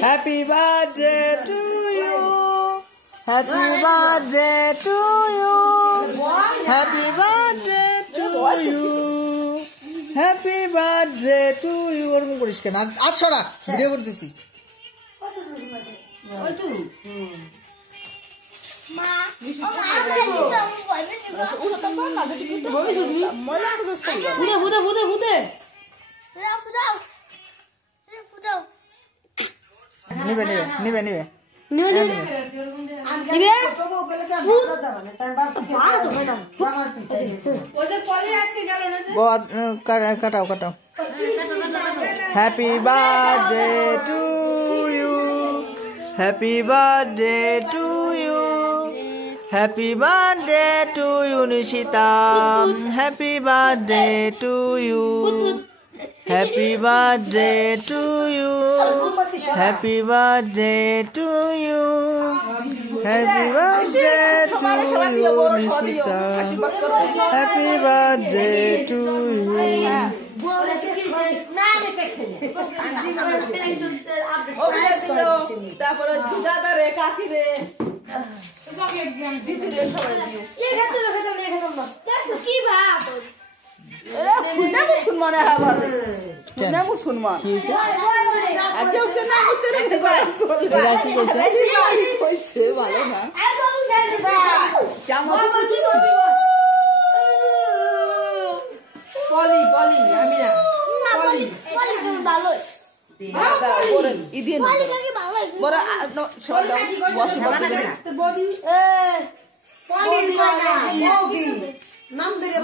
Happy birthday to you. Happy birthday to you. Happy birthday to you. Happy birthday to you. ওরকম করিস কেন? আজ ছড়া video করতেছি। নিবে নিবে নিবে নিবে কাটাও কাটাও happy birthday to you happy birthday to you happy birthday to you Nishita happy birthday to you Happy birthday to you. Happy birthday to you. Happy birthday to you, Nishita. Happy birthday to you. मुसलमान है हमारे मुसलमान নাম ধরে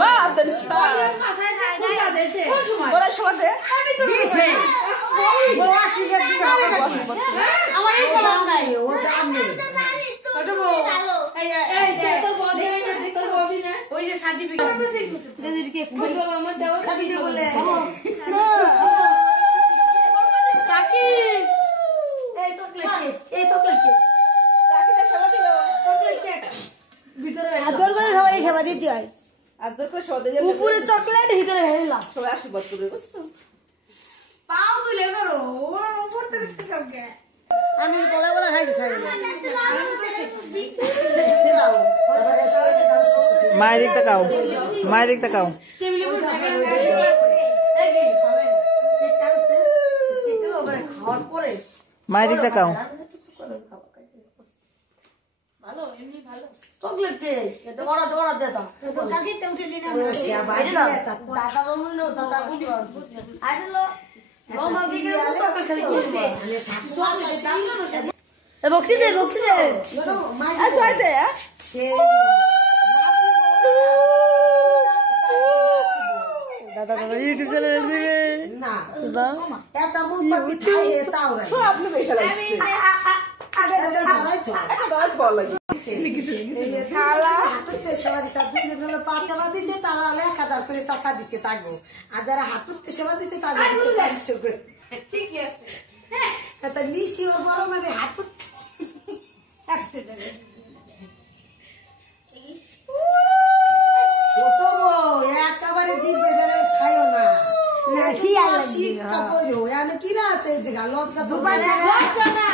বড় শোতে আমার এই সব নাই ও জাম নেই ছোট বউ এই তো বডি তো বডি না ওই যে সার্টিফিকেট দিদিকে ফটো আমার দাও ভিডিও বলে কাকি এই চকলেট কাকি না সেবা দিও চকলেট কেক ভিতরে আদর করে সবাই সেবা দিতে হয় আদর করে সেবা দিতে উপরে চকলেট ভিতরে হেলা সবাই আশীর্বাদ করবে বুঝছো পাও তুলে করো উপর থেকে সবকে আমি বলা বলা খাইছি স্যার মায়ের দিক তাকাও মায়ের দিক তাকাও খাওয়ার পরে মায়ের দিক তাকাও ভালো এমনি ভালো চকলেট দে এটা বড় বড় দে তো কাকিতে উঠেলি না দাদা বললো দাদা বললো আইলো মামা দিকে চকলেট খালি করছে এ বক্সি দে আচ্ছা দে সে দাদা দাদা ইউটিউব চ্যানেল দিবে না এটা মুখ পাখি খায় তাও রে আপনি পয়সা লাগছে আগে এটা দাঁড়াইছো এটা দাঁড়াইছো ভালো লাগে খালা হাঁটুতে সেবা দিছে দুজন হলো 5 টাকা দিছে তারা 1000 করে টাকা দিছে তাগো আর যারা হাঁটুতে সেবা দিছে তাগো 500 করে ঠিক আছে হ্যাঁ এটা নিশি ওর বড় মানে হাঁটু অ্যাক্সিডেন্ট ছোট বউ একেবারে জিভে ধরে খায়ও না না শিয়া লাগবে শিক্ষা কইরো এনে কি আছে এই জায়গা লজ্জা তো লজ্জা না